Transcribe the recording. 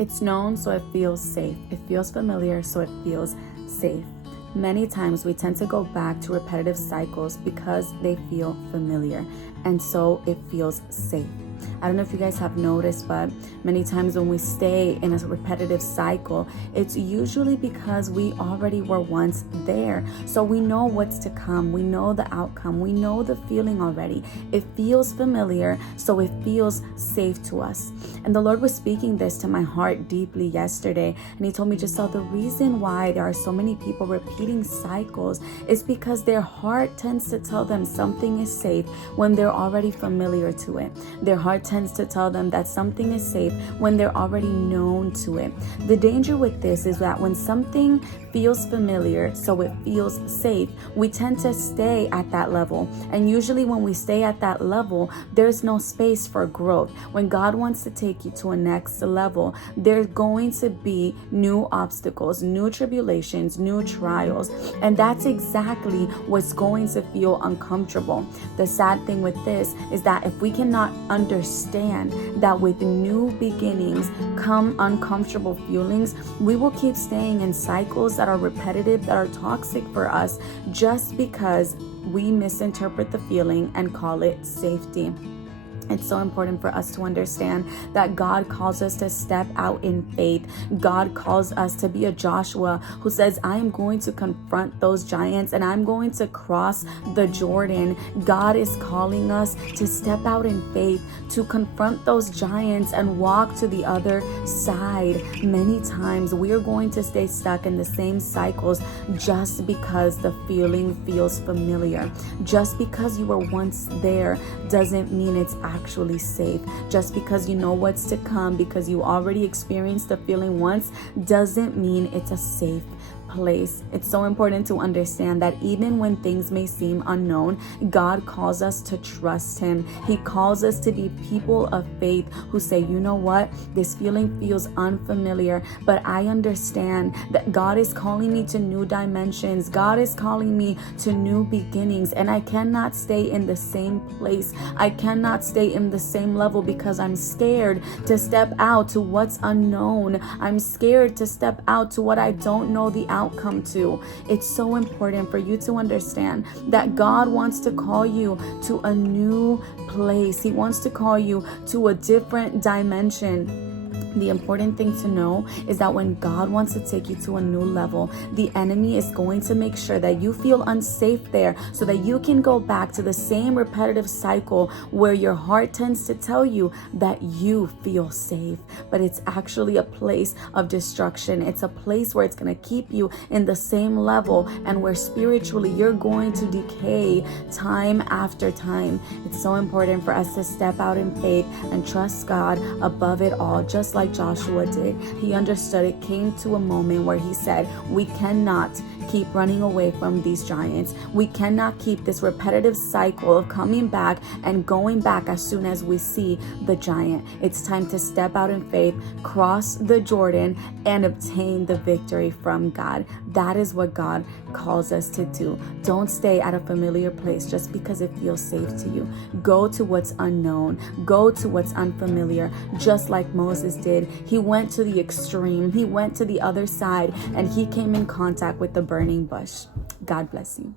It's known, so it feels safe. It feels familiar, so it feels safe. Many times we tend to go back to repetitive cycles because they feel familiar, and so it feels safe. I don't know if you guys have noticed, but many times when we stay in a repetitive cycle, it's usually because we already were once there. So we know what's to come. We know the outcome. We know the feeling already. It feels familiar, so it feels safe to us. And the Lord was speaking this to my heart deeply yesterday. And He told me, Giselle, the reason why there are so many people repeating cycles is because their heart tends to tell them something is safe when they're already familiar to it. Their heart tends to tell them that something is safe when they're already known to it. The danger with this is that when something feels familiar, so it feels safe, we tend to stay at that level. And usually when we stay at that level, there's no space for growth. When God wants to take you to a next level, there's going to be new obstacles, new tribulations, new trials. And that's exactly what's going to feel uncomfortable. The sad thing with this is that if we cannot understand that with new beginnings come uncomfortable feelings, we will keep staying in cycles that are repetitive, that are toxic for us, just because we misinterpret the feeling and call it safety. It's so important for us to understand that God calls us to step out in faith. God calls us to be a Joshua who says, I am going to confront those giants and I'm going to cross the Jordan. God is calling us to step out in faith, to confront those giants and walk to the other side. Many times we are going to stay stuck in the same cycles just because the feeling feels familiar. Just because you were once there doesn't mean it's actually safe. Just because you know what's to come, because you already experienced the feeling once, doesn't mean it's a safe place. It's so important to understand that even when things may seem unknown, God calls us to trust Him. He calls us to be people of faith who say, you know what, this feeling feels unfamiliar, but I understand that God is calling me to new dimensions. God is calling me to new beginnings, and I cannot stay in the same place. I cannot stay in the same level because I'm scared to step out to what's unknown. I'm scared to step out to what I don't know the outcome to. It's so important for you to understand that God wants to call you to a new place. He wants to call you to a different dimension. The important thing to know is that when God wants to take you to a new level, the enemy is going to make sure that you feel unsafe there so that you can go back to the same repetitive cycle where your heart tends to tell you that you feel safe. But it's actually a place of destruction. It's a place where it's going to keep you in the same level and where spiritually you're going to decay time after time. It's so important for us to step out in faith and trust God above it all, just like Joshua did. He understood. It came to a moment where he said, we cannot keep running away from these giants. We cannot keep this repetitive cycle of coming back and going back as soon as we see the giant. It's time to step out in faith, cross the Jordan, and obtain the victory from God. That is what God calls us to do. Don't stay at a familiar place just because it feels safe to you. Go to what's unknown. Go to what's unfamiliar, just like Moses did. He went to the extreme. He went to the other side and he came in contact with the burning bush. God bless you.